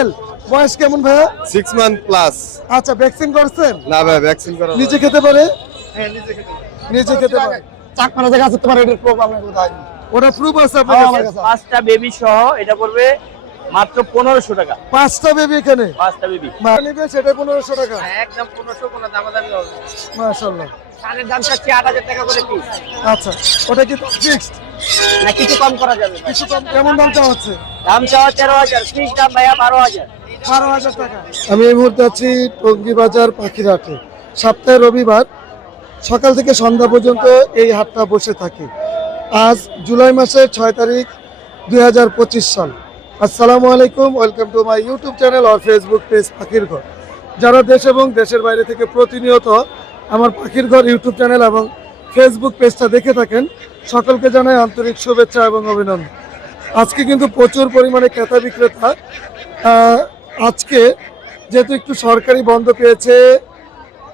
Mail বয়স কেমন ভাইয়া? সিক্স মান্থ প্লাস আচ্ছা ভ্যাকসিন করছেন? না ভাই ভ্যাকসিন করা নিজে খেতে পারে? নিজে খেতে পারে। চাকমানা জায়গা আছে তোমার এটার প্রোগ্রাম কোথায় ওটা প্রুফ আছে আপনার হ্যাঁ, কাছে? পাঁচটা বেবি সহ এটা পড়বে মাত্র পনেরোশো টাকা। পাঁচটা বেবি এখানে? পাঁচটা বেবি সেটা পনেরোশো টাকা। একদম পনেরোশো কোনো দামাদামি হবে মাশাল্লাহ দাম চাচ্ছি আট হাজার টাকা করে পিস আচ্ছা ওটা কি ফিক্সড না কিছু কম করা যাবে কিছু কম কেমন দাম চাওয়া হচ্ছে? দাম চাওয়া তেরো হাজার ফিস দাম ভাইয়া বারো হাজার। বারো হাজার টাকা। আমি এই মুহূর্তে আছি টঙ্গী বাজার পাখির হাটে সপ্তাহে রবিবার সকাল থেকে সন্ধ্যা পর্যন্ত এই হাটটা বসে থাকে। আজ জুলাই মাসের ছয় তারিখ দুই হাজার পঁচিশ সাল। আসসালামু আলাইকুম welcome to my YouTube channel R Facebook page পাখির ঘর যারা দেশ এবং দেশের বাইরে থেকে প্রতিনিয়ত আমার পাখির ঘর ইউটিউব চ্যানেল এবং ফেসবুক পেজটা দেখে থাকেন। সকলকে জানাই আন্তরিক শুভেচ্ছা এবং অভিনন্দন। আজকে কিন্তু প্রচুর পরিমাণে ক্রেতা বিক্রেতা আজকে যেহেতু একটু সরকারি বন্ধ পেয়েছে,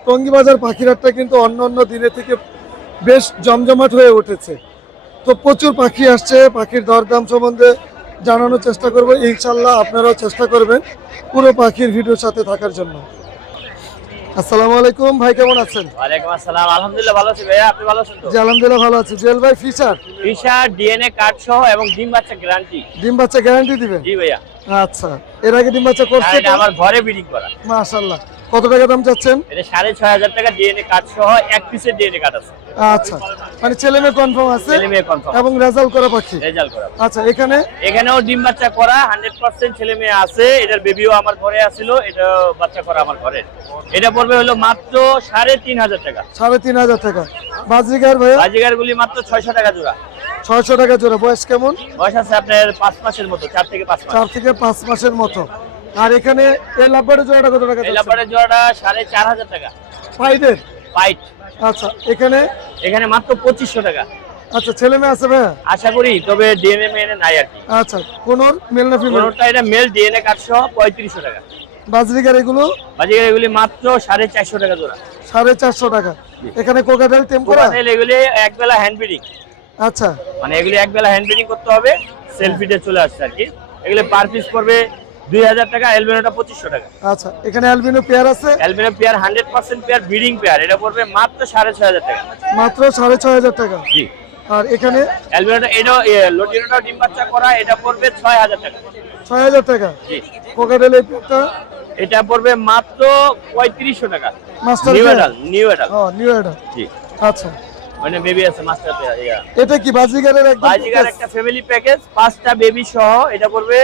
টঙ্গিবাজার পাখিরহাটটা কিন্তু অন্য অন্য দিনের থেকে বেশ জমজমাট হয়ে উঠেছে। তো প্রচুর পাখি আসছে, পাখির দরদাম সম্বন্ধে জানানোর চেষ্টা করব। ইনশাল্লাহ আপনারাও চেষ্টা করবেন পুরো পাখির ভিডিওর সাথে থাকার জন্য। আসসালামু আলাইকুম ভাই কেমন আছেন? ওয়ালাইকুম আসসালাম। আলহামদুলিল্লাহ ভালো আছি ভাইয়া। আপনি ভালো আছেন তো? জি আলহামদুলিল্লাহ ভালো আছি। জুয়েল ভাই ফিশার ফিশার ডিএনএ কার্ড সহ এবং ডিম বাচ্চা গ্যারান্টি ডিম বাচ্চা গ্যারান্টি দিবেন? জি ভাইয়া। আচ্ছা এর আগে ডিম বাচ্চা করছে এটা আমার ঘরে বিডিং করা। মাশাল্লাহ কত টাকা দাম চাচ্ছেন? এটা সাড়ে ছয় হাজার টাকা ডিএনএ কার্ড সহ এক পিসের ডিএনএ কার্ড আছে। আচ্ছা মানে ছেলে মেয়ে কনফার্ম আছে ছেলে মেয়ে কনফার্ম এবং রেজাল্ট করা পাখি। রেজাল্ট করা আচ্ছা এখানে? এখানেও ডিম বাচ্চা করা হান্ড্রেড পার্সেন্ট ছেলে মেয়ে আছে। এটার বেবিও আমার ঘরে আসছিল এটা বাচ্চা করা আমার ঘরে। এটা পড়বে হলো মাত্র সাড়ে তিন হাজার টাকা। সাড়ে তিন হাজার টাকা। বাজরিকার ভাইয়া? বাজিগার গুলি মাত্র ছয়শো টাকা জোড়া। ছয়শো টাকা জোড়া। বয়স কেমন? বয়স আছে আপনার পাঁচ মাসের মতো চার থেকে পাঁচ চার থেকে পাঁচ মাসের মতো। আর এখানে এই লাভবারের জোড়াটা কত টাকা এই জোড়াটা সাড়ে চার হাজার টাকা। পাইডের পাইট। আচ্ছা এখানে? এখানে মাত্র পঁচিশশো টাকা। আচ্ছা ছেলে মেয়ে আছে ভাইয়া? আশা করি তবে ডিএনএ মেনে নাই আর কি। আচ্ছা কোন মেল না ফিমেল? কোনোটা এটা মেল ডিএনএ সহ পঁয়ত্রিশশো টাকা। বাজরিকার এগুলো? বাজিগার এগুলি মাত্র সাড়ে চারশো টাকা জোড়া। সাড়ে চারশো টাকা। এখানে কোকাটেল টেম করা কোকাটেল এগুলি একবেলা হ্যান্ড ব্রিডিং আচ্ছা। মানে এগুলি একবেলা হ্যান্ড ব্রিডিং করতে হবে সেলফিতে চলে আসছে আর কি। এগুলি পার পিস পড়বে দুই হাজার টাকা অ্যালবিনোটা পঁচিশশো টাকা। আচ্ছা এখানে অ্যালবিনো পেয়ার আছে? Albino pair hundred percent pair breeding pair এটা পড়বে মাত্র সাড়ে ছয় হাজার টাকা। মাত্র সাড়ে ছয় হাজার টাকা? জি। আর এখানে? অ্যালবিনোটা এটাও লোটিনোটাও ডিম বাচ্চা করা এটা পড়বে ছয় হাজার টাকা। ছয় হাজার টাকা? জি। কোকাটেল এই পেয়ারটা এটা পড়বে মাত্র পঁয়ত্রিশশো টাকা। Master new pair adult new adult new এটা জি। আচ্ছা। মানে বেবি আছে মাস্টার ইয়া। এটা কি বাজরিকারের একদম package? একটা ফ্যামিলি প্যাকেজ পাঁচটা বেবি সহ এটা পড়বে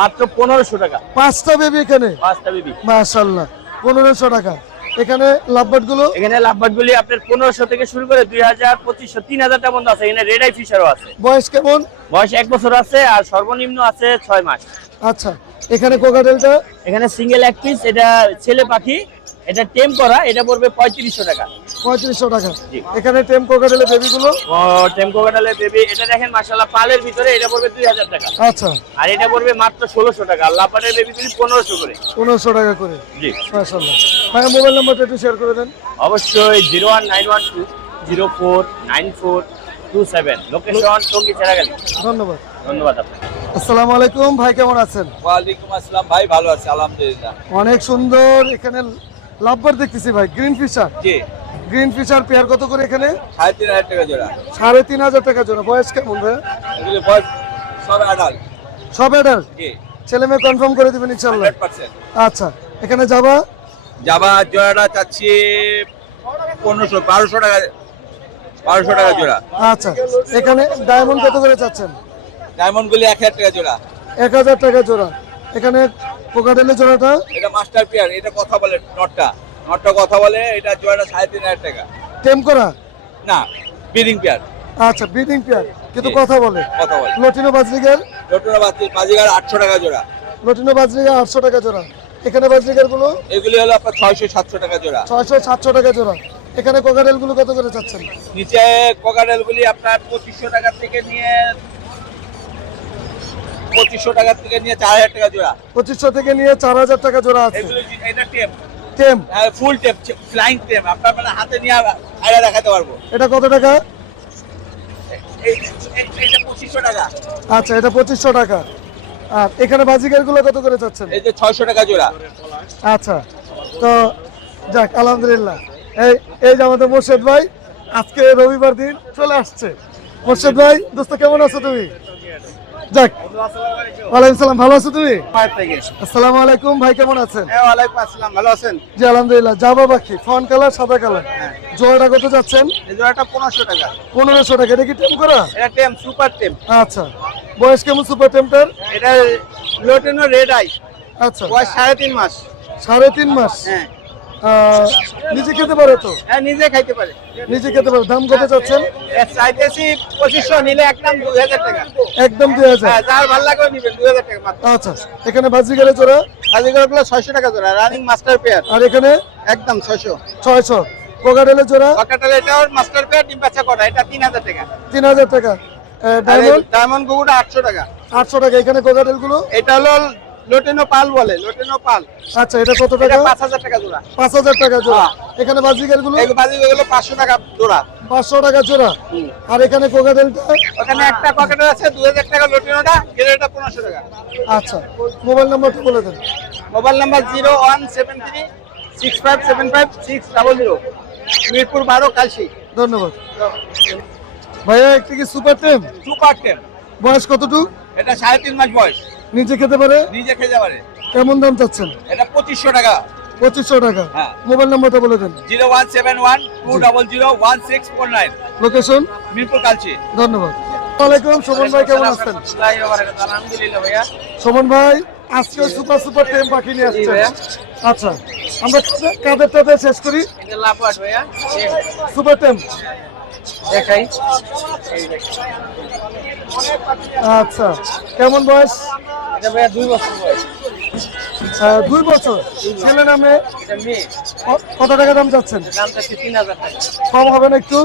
মাত্র পনেরোশো টাকা। পাঁচটা বেবি এখানে? পাঁচটা বেবি মাশাল্লাহ পনেরোশো টাকা। এখানে লাভবার্ডগুলো এখানে লাভবার্ড গুলি আপনার পনেরোশো থেকে শুরু করে দুই হাজার পঁচিশশো তিন হাজারটা পর্যন্ত আছে। এখানে রেড আই ফিশারও আছে। বয়স কেমন? বয়স এক বছর আছে আর সর্বনিম্ন আছে ছয় মাস। আচ্ছা এখানে কোকাটেলটা এখানে সিঙ্গেল এক পিস এটা ছেলে পাখি। এটা টেম করা এটা পড়বে পঁয়ত্রিশশো টাকা। পঁয়ত্রিশশো টাকা। জি। এখানে টেম কোকাটেলের বেবি গুলো টেম কোকাটালে বেবি এটা দেখেন মাসাল্লাহ পালের ভিতরে এটা পড়বে দুই হাজার টাকা। আচ্ছা। আর এটা পড়বে মাত্র ষোলোশো টাকা লাপাটের বেবি গুলি পনেরোশো করে। পনেরোশো টাকা করে। জি। মাশাল্লাহ ভাই মোবাইল নাম্বারটা একটু শেয়ার করে দেন। অবশ্যই zero one nine one two zero four nine four two seven. Location Tongi Cheragali. ধন্যবাদ। ধন্যবাদ আপনাকে। আসসালামু আলাইকুম ভাই কেমন আছেন? ওয়ালাইকুম আসসালাম ভাই ভালো আছি আলহামদুলিল্লাহ। অনেক সুন্দর এখানে লাভবার দেখতেছি ভাই গ্রিন ফিশার জি। গ্রিন ফিশার পেয়ার কত করে এখানে? সাড়ে তিন হাজার টাকা জোড়া। সাড়ে তিন হাজার টাকা জন্য বয়স কেমন ভাই? এগুলি বয়স সব অ্যাডাল্ট সব এটার জি। ছেলে মেয়ে কনফার্ম করে দিবেন পার্সেন্ট। আচ্ছা এখানে যাবা জাবা জোড়াটা চাচ্ছি পনেরোশো বারোশো টাকা বারোশো টাকা জোড়া। আচ্ছা এখানে ডায়মন্ড কত করে চাচ্ছেন? ডায়মন্ডগুলি এক হাজার টাকা জোড়া। এক হাজার টাকা জোড়া। এখানে কোকাটেলের জোড়াটা এটা মাস্টার পেয়ার এটা কথা বলে নটটা। নটটা কথা বলে এটা জোড়াটা সাড়ে তিন হাজার টাকা। টেম করা? না বিডিং পেয়ার। আচ্ছা ব্রিডিং পেয়ার। কিন্তু কথা বলে। কথা বলে। লটিনো বাজরিগার? লোটনা বাতি বাজিগার আটশো টাকা জোড়া। লটিনো বাজরিগার আটশো টাকা জোড়া। এখানে বাজরিগারগুলো? এগুলি হলো আপনার ছয়শো সাতশো টাকা জোড়া। ছয়শো সাতশো টাকা জোড়া। এখানে কোকাটেলগুলো কত করে চাচ্ছেন? নিচে কোকাডেলগুলি আপনার পঁচিশশো টাকা থেকে নিয়ে পঁচিশশো টাকা থেকে নিয়ে চার হাজার টাকা জোড়া। পঁচিশশো থেকে নিয়ে চার হাজার টাকা জোড়া আছে। এটা টেপ? টেম ফুল টেপ ফ্লাইং টেপ। আপনার মানে হাতে নিয়ে আয়রা দেখাতে পারব। এটা কত টাকা? পঁচিশশো টাকা। আচ্ছা এটা পঁচিশশো টাকা। আর এখানে বাজিকারগুলো কত করে চাচ্ছেন? এই যে ছয়শো টাকা জোড়া। আচ্ছা তো যাক আলহামদুলিল্লাহ। এই এই যে আমাদের মোর্শেদ ভাই আজকে রবিবার দিন চলে আসছে। মোর্শেদ ভাই দোস্ত কেমন আছো তুমি? যাক ওয়ালাইকুম সালাম ভালো আছো তুমি? আসসালামু আলাইকুম ভাই কেমন আছেন? ওয়ালাইকুম আসসালাম ভালো আছেন? জি আলহামদুলিল্লাহ জাবা পাখি ফন কালার সাদা কালার। জোড়াটা কত যাচ্ছেন? এই জোড়াটা পনেরোশো টাকা। পনেরোশো টাকা এটা কি টেম করা? এটা টেম সুপার টেম। আচ্ছা বয়স কেমন সুপার টেম্পটার এটা লোটেনো রেড আই। আচ্ছা। বয়স সাড়ে তিন মাস। সাড়ে তিন মাস। হ্যাঁ। নিজে খেতে পারে তো? হ্যাঁ নিজে খাইতে পারে। নিজে খেতে পারে। দাম কত চাচ্ছেন? চাইতেছি পঁচিশশো নিলে একদম দুই হাজার টাকা। একদম দুই হাজার? হ্যাঁ যার ভালো লাগবে নিবেন দুই হাজার টাকা আচ্ছা এখানে বাজিগারে জোড়া? আজিগুলো ছয়শো টাকা জোড়া রানিং মাস্টার পেয়ার আর এখানে? একদম ছয়শো। ছয়শো। কোকাটেলের জোড়া? পকেটাল এটাও মাস্টার পেয়ার ডিম বাচ্চা করা এটা তিন হাজার টাকা। তিন হাজার টাকা। ডায়মন্ড ডায়মন্ড গুগুটা আটশো টাকা। আটশো টাকা। এখানে কোকাটেলগুলো এটা হলো লোটেনো পাল বলে লোটেনো পাল। আচ্ছা এটা কত টাকা? পাঁচ হাজার টাকা জোড়া। পাঁচ হাজার টাকা জোড়া। হ্যাঁ। এখানে বাজিগারগুলো এই বাজি গুলো পাঁচশো টাকা জোড়া। পাঁচশো টাকা জোড়া। আর এখানে কোকাটেলটা ওখানে একটা আছে দুই হাজার টাকা লোটেনোটা টাকা। আচ্ছা মোবাইল নাম্বারটা বলে দেন। Mobile number zero one seven three six five seven five six double zero Mirpur বারো কালসি ধন্যবাদ। ভাইয়া একটা কি সুপার টেম সুপার টেম বয়স কতটুক? এটা সাড়ে তিন মাস বয়স। নিজে খেতে পারে? নিজে খেতে পারে। কেমন দাম চাচ্ছেন? এটা পঁচিশশো টাকা। পঁচিশশো টাকা। হ্যাঁ। মোবাইল নাম্বারটা বলে দেন। Zero one seven one two double zero one six four nine. Location? Mirpur Kalshi. ধন্যবাদ। ওয়ালাইকুম সুমন ভাই কেমন আছেন? আলহামদুলিল্লাহ ভাইয়া। সুমন ভাই আজকে সুপার সুপার টেম পাখি নিয়ে আসছেন। আচ্ছা আমরা কাদের- কাদেরটাতে শেষ করি? সুপার টেম। দেখাই। আচ্ছা কেমন বয়স? এটা ভাইয়া দুই বছর বয়স। দুই বছর। ছেলে নামে কত টাকা দাম তিন হাজার টাকা। কম হবে না একটু?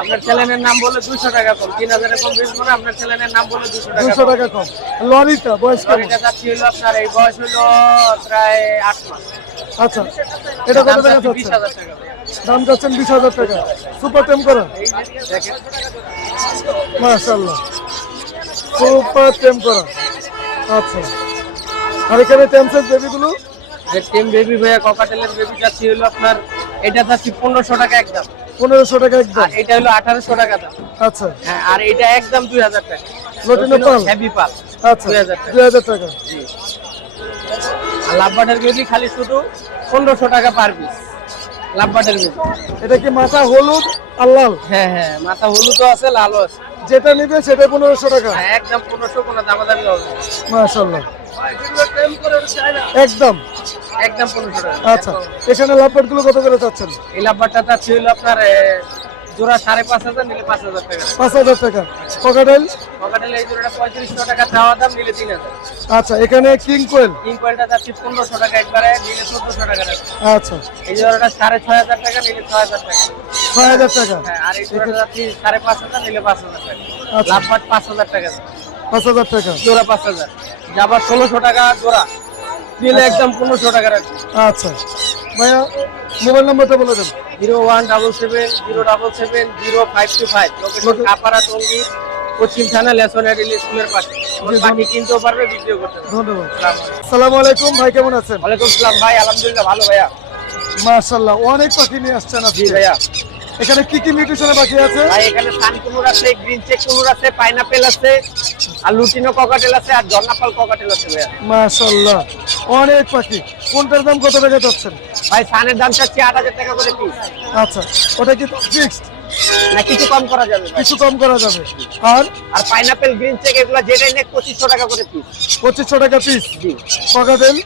আপনার ছেলেনের নাম বলে দুশো টাকা কম। তিন হাজারের কম বেশি না আপনার ছেলেনের নাম বলে দুশো টাকা দুশো টাকা কম। লরিটা বয়স যাচ্ছি হলো আপনার এই বয়স হলো প্রায় আট মাস। আচ্ছা এটা কত টাকা বিশ হাজার টাকা। দাম চাচ্ছেন বিশ হাজার টাকা। সুপার টেম করা মাশাল্লাহ সুপার টেম করা আচ্ছা। আর এখানে টেমসের বেবিগুলো টেম বেবি ভাইয়া ককাটেলের বেবি যাচ্ছি হলো আপনার এটা যাচ্ছি পনেরোশো টাকা একদম পনেরোশো টাকা একদম এটা হলো আঠারোশো টাকা দাম। আচ্ছা। হ্যাঁ আর এটা একদম দুই হাজার টাকা। লটিনো পাল? হ্যাভি পাল। আচ্ছা দুই হাজার টাকা। আর লাভবাটের বেবি খালি শুধু পনেরোশো টাকা পার পিস লাভবাটের এটা কি মাথা হলুদ আর লাল? হ্যাঁ হ্যাঁ মাথা হলুদও আছে লালও আছে। যেটা নিবে সেটা পনেরোশো টাকা। হ্যাঁ, একদম পনেরোশো কোনো দামাদামি হবে। মাশাল্লাহ একদম। একদম পনেরোশো টাকা। আচ্ছা এখানে লাভবাটগুলো কত করে চাচ্ছেন? এই লাভবারটা ছিল আপনার জোড়া সাড়ে পাঁচ হাজার নিলে পাঁচ হাজার টাকা। পাঁচ হাজার টাকা। এই জোড়াটা পঁয়ত্রিশশো টাকা চাওয়া দাম নিলে তিন হাজার। আচ্ছা এখানে কিং কোয়েল? তিন কোয়েলটা যাচ্ছে পনেরোশো টাকা একবারে নিলে চোদ্দশো টাকা। আচ্ছা। এই জোড়াটা সাড়ে ছয় হাজার টাকা নিলে ছয় হাজার টাকা। ছয় হাজার টাকা? হ্যাঁ আর এই জোড়াটা যাচ্ছে সাড়ে পাঁচ হাজার নিলে পাঁচ হাজার টাকা। আচ্ছা। লাভবাট পাঁচ হাজার টাকা। পাঁচ হাজার টাকা? জোড়া পাঁচ হাজার। যাবার ষোলোশো টাকা জোড়া। নিলে একদম পনেরোশো টাকা রাখবে। আচ্ছা। ভাইয়া মোবাইল নাম্বারটা বলে দেন। Zero one double seven zero double seven zero five two five. Location Kapara Tongi পশ্চিম থানা লেসনারি স্কুলের পাশে। বাকি কিনতেও পারবে বিক্রিও করতে পারবে। ধন্যবাদ। সালাম আলাইকুম। ভাই কেমন আছেন? ওয়ালাইকুম আসসালাম ভাই আলহামদুলিল্লাহ ভালো ভাইয়া। মাশাল্লাহ অনেক পাখি নিয়ে আসছেন আপনি ভাইয়া। এখানে কি কি মিউটেশনে বাকি আছে? ভাই এখানে সান কুনুর আছে গ্রিন চেক কুনুর আছে পাইনাপেল আছে আর লুটিনো ককাটেল আছে আর জর্নাপাল ককাটেল আছে ভাইয়া। মাশাল্লাহ অনেক পাখি। কোনটার দাম কত টাকা চাচ্ছেন ভাই সানের দাম চাচ্ছি আট হাজার টাকা করে পিস আচ্ছা ওটা কি ফিক্সড না কিছু কম করা যাবে কিছু কম করা যাবে। আর? আর পাইনাপেল গ্রিন চেক এগুলো যেটাই নেক পঁচিশশো টাকা করে পিস পঁচিশশো টাকা পিস জি। পকাতেল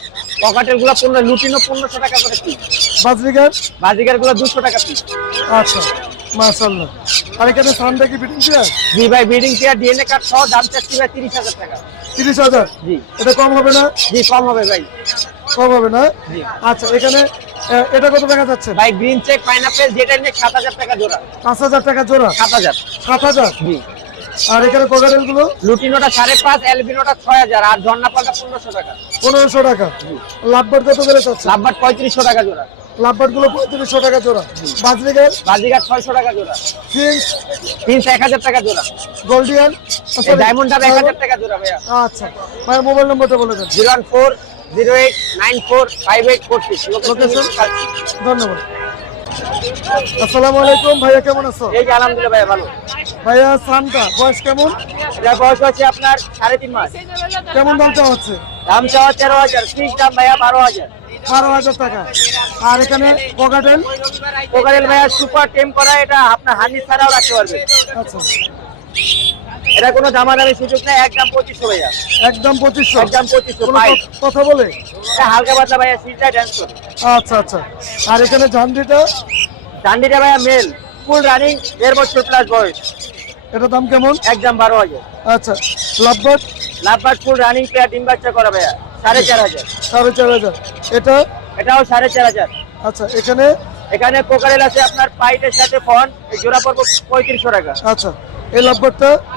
ককাটেলগুলো পনেরো লুটিনো পনেরোশো টাকা করে পিস বাজরিগার? বাজিগারগুলো দুশো টাকা পিস আচ্ছা মাশাল্লাহ আর এখানে সানডে কি বিটিং চেয়ার জি ভাই বিডিং চেয়ার ডিএনএ কার্ড সহ দাম চাচ্ছি ভাই তিরিশ হাজার টাকা। তিরিশ হাজার? জি। এটা কম হবে না? জি কম হবে ভাই। কম হবে না? জি। আচ্ছা এখানে এটা কত টাকা যাচ্ছে? ভাই গ্রিন চেক পাইনাপেল যেটা নেক সাত হাজার টাকা জোড়া। পাঁচ হাজার টাকা জোড়া? সাত হাজার। সাত হাজার? জি। আর এখানে কোকাটেলগুলো? লুটিনোটা সাড়ে পাঁচ অ্যালবিনোটা ছয় হাজার আর ঝর্ণাপালটা পনেরোশো টাকা। পনেরোশো টাকা। লাভবার কত করে চাচ্ছে লাভবার পঁয়ত্রিশশো টাকা জোড়া। লাভবার্ডগুলো পঁয়ত্রিশশো টাকা জোড়া। বাজরিগার বাজিঘাট ছয়শো টাকা জোড়া। তিনশো এক হাজার টাকা জোড়া। গোল্ডিয়ান? ডায়মন্ড ডাব এক হাজার টাকা জোড়া ভাইয়া। আচ্ছা। ভাইয়ের মোবাইল নম্বরটা বলে দেন। Zero one four zero eight nine four five eight four six. Location ধন্যবাদ। আসসালামু আলাইকুম ভাইয়া কেমন আছো? এই আলহামদুলিল্লাহ ভাইয়া ভালো। ভাইয়া সানটা বয়স কেমন? এটার বয়স হচ্ছে আপনার সাড়ে তিন মাস। কেমন দাম চাওয়া হচ্ছে? দাম চাওয়া তেরো হাজার ফিক্স দাম ভাইয়া বারো হাজার। বারো হাজার টাকা। আর এখানে পকাটেল কোকারেল ভাইয়া সুপার টেম করা এটা আপনার হানি ছাড়াও রাখতে পারবে। আচ্ছা। এটা কোনো দামাদামি সুযোগ নেই একদম পঁচিশশো ভাইয়া। একদম পঁচিশশো। একদম পঁচিশশো ক- কথা বলে? হালকা পাতলা ভাইয়া সিলটা ড্যান্স করে আচ্ছা আচ্ছা। আর এখানে ঝান্ডিটা? ডান্ডিটা ভাইয়া মেল ফুল রানিং দেড় বছর প্লাস বয়স। এটা দাম কেমন? একদম বারো হাজার। আচ্ছা। লাভবাট লাভবার্ড ফুল রানিং পেয়ার ডিম বাচ্চা করা ভাইয়া। সাড়ে চার হাজার। সাড়ে চার হাজার। এটা? এটাও সাড়ে চার হাজার। আচ্ছা এখানে? এখানে কোকারেল আছে আপনার পাইটের সাথে ফন জোড়া পড়ব পঁয়ত্রিশশো টাকা। আচ্ছা। এই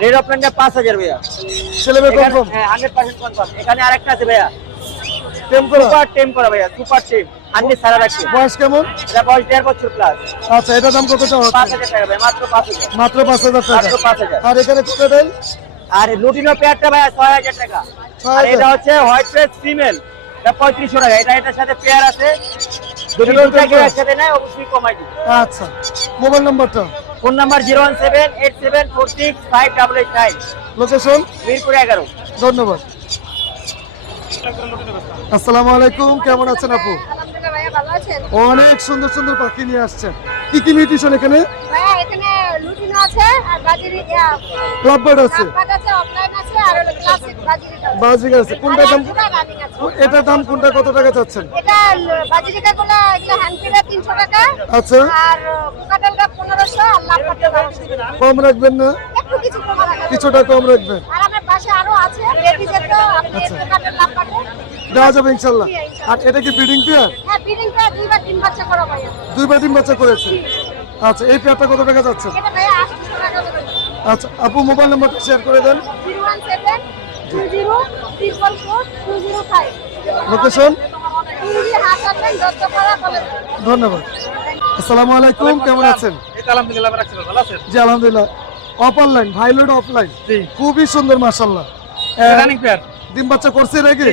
রেড অফলাইনটা পাঁচ হাজার ভাইয়া। ছেলে মেয়ে কনফার্ম হান্ড্রেড পার্সেন্ট কনফার্ম এখানে আরেকটা আছে ভাইয়া। টেম করা? সুপার টেম করা ভাইয়া সুপার টেম হান্ড্রেড সারা রাখছে। বয়স কেমন? এটা বয়স দেড় বছর প্লাস আচ্ছা এটা দাম কত চাওয়া পাঁচ হাজার টাকা ভাই মাত্র পাঁচ হাজার। মাত্র পাঁচ হাজার টাকা। মাত্র পাঁচ হাজার। আর এখানে কোকাটেল আর লুটিনো পেয়ারটা ভাইয়া ছয় হাজার টাকা। আর এটা হচ্ছে হোয়াইট ফেস ফিমেল এটা পঁয়ত্রিশশো টাকা। এটা এটার সাথে পেয়ার আছে। যদি? একসাথে নেয় অবশ্যই কমাই আচ্ছা মোবাইল নাম্বারটা phone number zero one seven eight seven four six five double eight nine. Location Mirpur এগারো। ধন্যবাদ। আসসালামু আলাইকুম কেমন আছেন আপু? আলহামদুলিল্লাহ ভাইয়া ভালো আছেন? অনেক সুন্দর সুন্দর পাখি নিয়ে আসছেন। কি কি মিউটিশন এখানে? এখানে লুটিনো আছে আর বাজিরি আছে? আছে অফলাইন আছে আর হলো ক্লাসিক বাজিরিটা আছে। আছে। কোনটা দাম কোনটা কত টাকা চাচ্ছেন? এটা বাজিরিকা গুলো এগুলো হ্যান্ড 300 টাকা। আচ্ছা। আর কোকাটেলটা 1500 আর লাভপাটটা 1200 কম রাখবেন না? একটু কিছু কম রাখা যাবে। কিছুটা কম রাখবেন। আর আমার পাশে আরও আছে বেবিজের তো আপনি আচ্ছা। দেওয়া যাবে ইনশাল্লাহ। আর এটা কি ব্রিডিং পেয়ার হ্যাঁ বিডিংটা দুইবার তিন বাচ্চা করা দুইবার ডিম বাচ্চা করেছে আচ্ছা এই পেয়ারটা কত টাকা যাচ্ছে? এটা ভাইয়া 800 টাকা দেবেন আচ্ছা আপু মোবাইল নাম্বারটা শেয়ার করে দেন। 017 20 344 205 লোকেশন ধন্যবাদ। আসসালামু আলাইকুম কেমন আছেন? জি আলহামদুলিল্লাহ। অফলাইন ভাইলোড অফলাইন খুবই সুন্দর পেয়ার ডিম বাচ্চা করছে নাকি?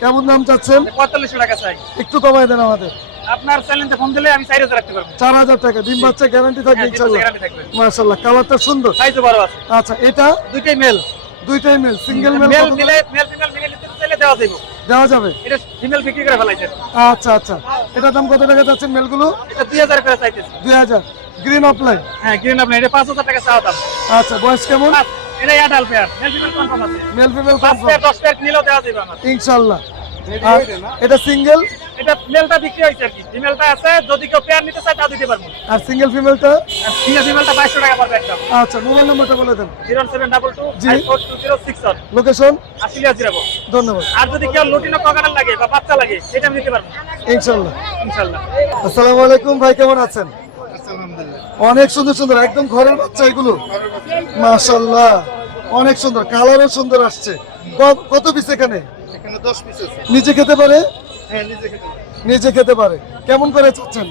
কেমন দাম চাচ্ছেন? পঁয়তাল্লিশশো টাকা চাই একটু কমাই দেন আমাদের। আপনার চ্যালেঞ্জে ফোন দিলে আমি চার হাজার রাখতে পারব। চার হাজার টাকা ডিম বাচ্চা গ্যারান্টি থাকবে হ্যাঁ, থাকবে। মাশাল্লাহ কালারটা সুন্দর। সাইজও বড় আছে। আচ্ছা এটা? দুইটাই মেল দুইটাই মেল সিঙ্গেল মেল মেল মিলে মেল ফিমেল মিলে নিতে চাইলে দেওয়া যাবে দেওয়া যাবে? এটা ফিমেল বিক্রি করে ফেলাইছে। আচ্ছা আচ্ছা। এটার দাম কত টাকা যাচ্ছেন মেলগুলো এটা দুই হাজার করে চাইতেছে। দুই হাজার। গ্রিন অফলাইন হ্যাঁ গ্রিন আপনার এটা পাঁচ হাজার টাকা চাওয়া দাম। আচ্ছা বয়স কেমন? এটা adult pair male female confirm আছে। মেল ফিমেল দশ পেয়ার নিলেও দেওয়া যাবে আর এটা সিঙ্গেল এটা মেলটা বিক্রি হয়েছে আর কি। ফিমেলটা আছে যদি কেউ পেয়ার নিতে চায় তা দিতে পারব। আর সিঙ্গেল ফিমেলটা ফিমেল ফিমেলটা বাইশশো টাকা পড়বে একদম আচ্ছা মোবাইল নাম্বারটা বলে দেন। জিরো সেভেন ডাবল টু জি। Four two zero six one location Ashulia Jirabo ধন্যবাদ। আর যদি কেউ লুটিনো লাগে বা বাচ্চা লাগে সেটা আমি দিতে পারব। ইনশাল্লাহ। ইনশাল্লাহ। আসসালামু আলাইকুম ভাই কেমন আছেন? অনেক সুন্দর সুন্দর একদম ঘরের বাচ্চা এগুলো। মাশাল্লাহ অনেক সুন্দর কালারও সুন্দর আসছে। কত পিস এখানে? এখানে দশ পিস আছে। নিচে খেতে পারে? নিজে খেতে পারে। কেমন করে চাচ্ছেন?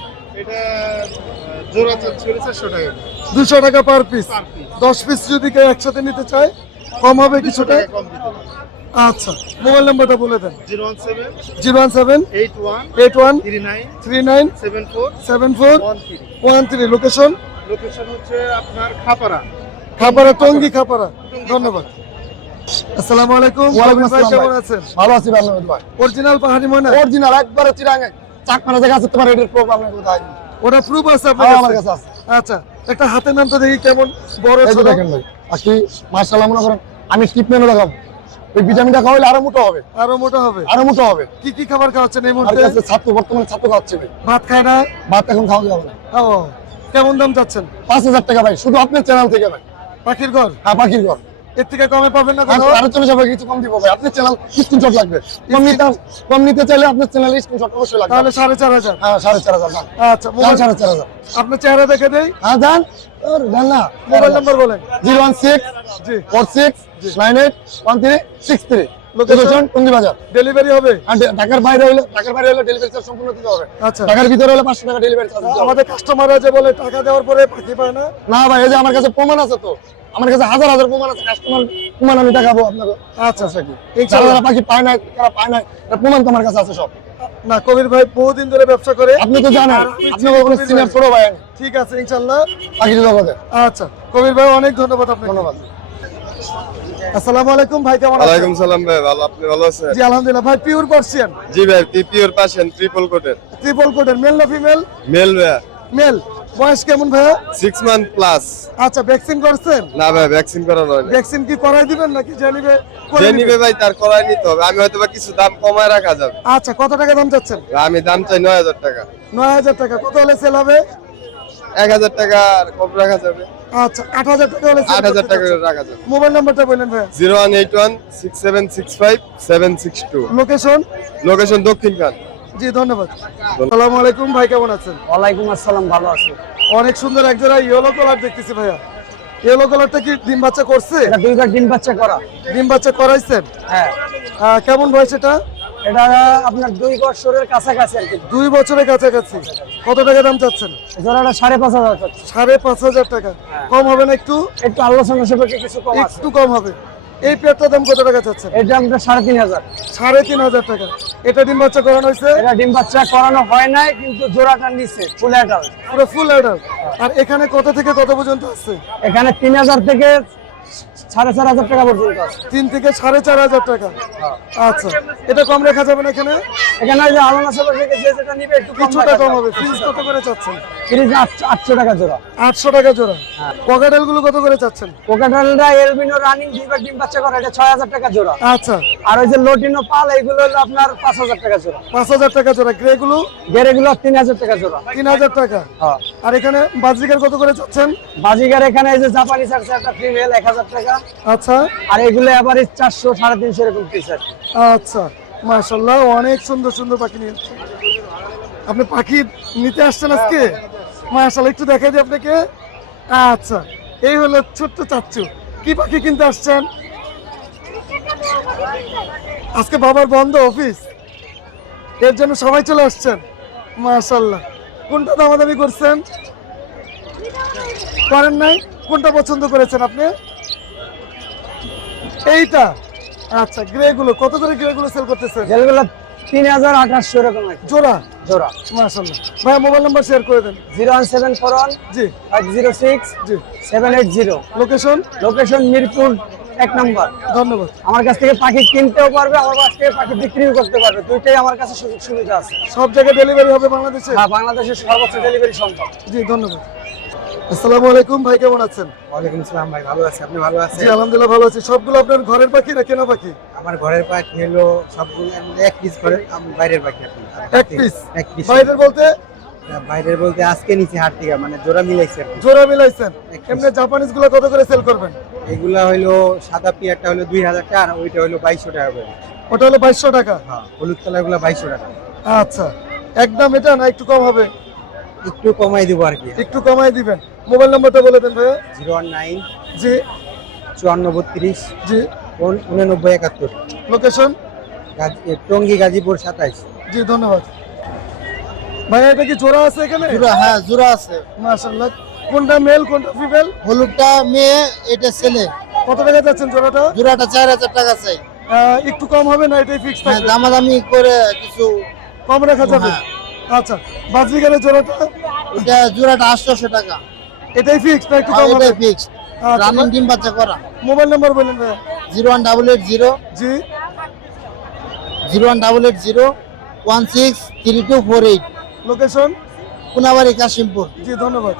দুশো টাকা পার পিস দশ পিস যদি কেউ একসাথে নিতে চায় কম হবে কিছুটা? আচ্ছা মোবাইল নাম্বারটা বলে দেন। Zero one seven zero one seven eight one eight one three nine seven four one three. Location? Location হচ্ছে আপনার খাপাড়া। খাপাড়া টঙ্গি খাপাড়া। ধন্যবাদ। আসসালামু আলাইকুম। কেমন আছেন? ভালো আছি ভাই অরিজিনাল পাহাড়ি ময়না? অরিজিনাল একবারে চিরাঙ্গে চাকমারা জায়গা আছে তোমার এটার কোথায় ওটা প্রুফ আছে আপনার হ্যাঁ, আমার কাছে? আছে। আচ্ছা একটা নাম তো দেখি কেমন বড় দেখেন ভাই আজকে মাশাআল্লাহ মনে করেন আমি ট্রিটমেন্টও লাগাবো ওই ভিটামিনটা খাওয়াইলে আরও মোটা হবে। আরও মোটা হবে? আরও মোটা হবে। কি কি খাবার খাওয়াচ্ছেন এই মুহূর্তে? ছাত্র বর্তমানে ছাত্র খাচ্ছে ভাত খায় না? ভাত এখন খাওয়া যাবে না। ও কেমন দাম চাচ্ছেন? পাঁচ হাজার টাকা ভাই শুধু আপনার চ্যানেল থেকে ভাই। পাখির ঘর? হ্যাঁ পাখির ঘর। এর থেকে কমে পাবেন না আর আরও চলে যাবে কিছু কম দিব ভাই। আপনার চ্যানেল স্ক্রিনশট লাগবে। কম নিতে কম নিতে চাইলে আপনার চ্যানেলে স্ক্রিনশট অবশ্যই লাগবে। তাহলে সাড়ে চার হাজার। হ্যাঁ সাড়ে চার হাজার আচ্ছা সাড়ে চার হাজার। আপনার চেহারা দেখে দেই। হ্যাঁ দেন যান না। মোবাইল নাম্বার বলেন। জিরো ওয়ান সিক্স জি। Four six nine eight one three six three. Location? Tongi বাজার। ডেলিভারি হবে? আর ডে- ঢাকার বাইরে হলে ঢাকার বাইরে হলে ডেলিভারি চার্জ সম্পূর্ণ দিতে হবে। আচ্ছা। ঢাকার ভিতরে হলে টাকা ডেলিভারি চার্জ আমাদের কাস্টমাররা যে বলে টাকা দেওয়ার পরে পাখি পায় না? না ভাই এই যে আমার কাছে প্রমাণ আছে তো। আমার কাছে হাজার হাজার প্রমাণ আছে। কাস্টমার প্রমাণ আমি দেখাবো আপনাকে। আচ্ছা আচ্ছা। কি যারা যারা পাখি পায় না তারা পায় না প্রমাণ তো আমার কাছে আছে সব। না কবির ভাই বহুদিন ধরে ব্যবসা করে। আপনি তো জানেন আপনি কোনো সিনিয়র ভাই। ভাই ঠিক আছে ইনশাল্লাহ। পাখি জগতে। আচ্ছা কবির ভাই অনেক ধন্যবাদ আপনাকে। ধন্যবাদ। আসসালামু আলাইকুম ভাই কেমন ওয়ালাইকুম সালাম ভাই ভালো আপনি ভালো আছেন? জি আলহামদুলিল্লাহ। ভাই পিওর পার্সিয়ান জি ভাই পিওর পাশেন ট্রিপল কোটের ট্রিপল কোটের মেল না ফিমেল মেল ভাইয়া। মেল বয়স কেমন ভাইয়া? সিক্স মান্থ প্লাস আচ্ছা ভ্যাকসিন করছেন? না ভাই ভ্যাকসিন করানো হয়নি ভ্যাকসিন কি করাই দিবেন নাকি যে নিবে করে যে নিবে? নিবে ভাই তার করাই নিতে হবে। আমি হয়তো বা কিছু দাম কমায় রাখা যাবে। আচ্ছা কত টাকা দাম চাচ্ছেন? আমি দাম চাই নয় হাজার টাকা। নয় হাজার টাকা। কত হলে সেল হবে? এক হাজার টাকা কম রাখা যাবে। আচ্ছা আট হাজার টাকা হলে আট হাজার টাকা রাখা যাবে। মোবাইল নাম্বারটা বললেন ভাইয়া। Zero one eight one six seven six five seven six two. Location location Dakshinkhan. জি ধন্যবাদ। আসসালামু আলাইকুম ভাই কেমন আছেন? ওয়ালাইকুম আসসালাম ভালো আছি। অনেক সুন্দর এক জোড়া ইয়েলো কালার দেখতেছি ভাইয়া। ইয়েলো কালারটা কি ডিম বাচ্চা করছে? এটা দুইবার ডিম বাচ্চা করা। ডিম বাচ্চা করাইছেন? হ্যাঁ। কেমন বয়স এটা এটা আপনার দুই বছরের কাছাকাছি আর কি। দুই বছরের কাছাকাছি। কত টাকা দাম চাচ্ছেন? জোড়াটা সাড়ে পাঁচ হাজার সাড়ে পাঁচ হাজার টাকা। কম হবে না একটু? একটু আলোচনা সাপেক্ষে কিছু কম একটু কম হবে। এই পেয়ারটার দাম কত টাকা চাচ্ছেন? এটা আমরা সাড়ে তিন হাজার। সাড়ে তিন হাজার টাকা। এটা ডিম বাচ্চা করানো হয়েছে? এটা ডিম বাচ্চা করানো হয় নাই কিন্তু জোড়াটা নিচে ফুল অ্যাডাল্ট পুরো ফুল অর্ডার আর এখানে কত থেকে কত পর্যন্ত আছে? এখানে তিন হাজার থেকে সাড়ে চার হাজার টাকা পর্যন্ত। আছে তিন থেকে সাড়ে চার হাজার টাকা। আচ্ছা এটা কম রাখা যাবে না এখানে? এখানে ওই যে আলোনা সাপেক্ষে যে যেটা নিবে একটু কিছুটা কম হবে। ফিস কত করে চাচ্ছেন? ফ্রিজ আটশো টাকা জোড়া। আটশো টাকা জোড়া। পকেটেলগুলো কত করে চাচ্ছেন? কোকাটালটা এলবিনো রানিং দুইবার ডিম বাচ্চা করা এটা ছয় হাজার টাকা জোড়া। আচ্ছা। আর ওই যে লোটিনো পাল এইগুলো হলো আপনার পাঁচ হাজার টাকা জোড়া। পাঁচ হাজার টাকা জোড়া। গ্রে গুলো গেরেগুলো তিন হাজার টাকা জোড়া। তিন হাজার টাকা। হ্যাঁ। আর এখানে বাজিকার কত করে চাচ্ছেন? বাজিগার এখানে এই যে জাপানিজ আছে একটা ফিমেল এক হাজার টাকা। আচ্ছা। আর এগুলো এভারেজ চারশো সাড়ে তিনশো এরকম পিস আচ্ছা মাশাল্লাহ অনেক সুন্দর সুন্দর পাখি নিয়ে আপনি পাখি নিতে আসছেন আজকে? মাশাল্লাহ একটু দেখাই দিই আপনাকে। আচ্ছা এই হলো ছোট্ট চাচ্চু। কি পাখি কিনতে আসছেন? আজকে বাবার বন্ধ অফিস। এর জন্য সবাই চলে আসছেন। মাশাল্লাহ কোনটা দামাদামি করছেন? করেন নাই? কোনটা পছন্দ করেছেন আপনি? এইটা? আচ্ছা গ্রে গুলো কত করে গ্রে গুলো সেল করতেছেন? যেগুলো তিন হাজার আঠাশশো এরকম জোড়া? জোড়া। মাশাল্লাহ ভাই মোবাইল নাম্বার শেয়ার করে দেন। Zero one seven four one জি। ফাইভ জিরো সিক্স জি। Seven eight zero. Location location Mirpur এক নম্বর। ধন্যবাদ। আমার কাছ থেকে পাখি কিনতেও পারবে আমার কাছ থেকে পাখি বিক্রিও করতে পারবে। দুইটাই আমার কাছে সুযোগ সুবিধা আছে। সব জায়গায় ডেলিভারি হবে বাংলাদেশে? হ্যাঁ বাংলাদেশের সর্বোচ্চ ডেলিভারি সম্ভব। জি ধন্যবাদ। আসসালামু আলাইকুম ভাই কেমন আছেন? ওয়ালাইকুম আসসালাম ভাই ভালো আছি আপনি ভালো জি আলহামদুলিল্লাহ ভালো আছি। সবগুলো আপনার ঘরের পাখি না কেনা পাখি? আমার ঘরের পাখি হলো সবগুলো এক পিস ঘরের আম- বাইরের পাখি আপনি। এক পিস এক পিস বাইরের বলতে? বাইরের বলতে আজকে নিচে হাট থেকে মানে জোড়া মিলাইছে আর জোড়া মিলাইছেন? এমনি জাপানিজগুলো কত করে সেল করবেন? এগুলা হইল সাদা পিয়ারটা হলো দুই হাজার টাকা আর ওইটা হলো বাইশশো টাকা করে। ওটা হলো বাইশশো টাকা? হ্যাঁ হলুদ কালারগুলো বাইশশো টাকা। আচ্ছা। একদম এটা না একটু কম হবে? একটু কমাই দেবো আর কি। একটু কমাই দিবেন। মোবাইল নাম্বারটা বলে দেন ভাইয়া। জিরো ওয়ান নাইন জি। চুয়ান্ন বত্রিশ জি। উননব্বই একাত্তর। লোকেশন টঙ্গী গাজীপুর সাতাইশ। জি ধন্যবাদ। ভাইয়া এটা কি জোড়া আছে এখানে? হ্যাঁ জোড়া আছে। মাশাআল্লাহ। কোনটা মেল কোনটা ফিমেল? হলুদটা মেয়ে এটা ছেলে। কত টাকা যাচ্ছেন জোড়াটা? জোড়াটা চার হাজার টাকা চাই। একটু কম হবে না? এটাই ফিক্স হ্যাঁ থাকবে। দামাদামি করে কিছু কম রাখা যাবে? হ্যাঁ। আচ্ছা বাজরিকারের জোড়াটা? এটা জোড়াটা আটশোশো টাকা। এটাই ফিক্স না একটু কম হবে? এটাই ফিক্সড রানিং ডিম বাচ্চা করা। মোবাইল নাম্বার বলেন এইট জিরো। জি। Zero one double eight zero. One six three two four eight. Location Konabari Kashimpur. জি ধন্যবাদ।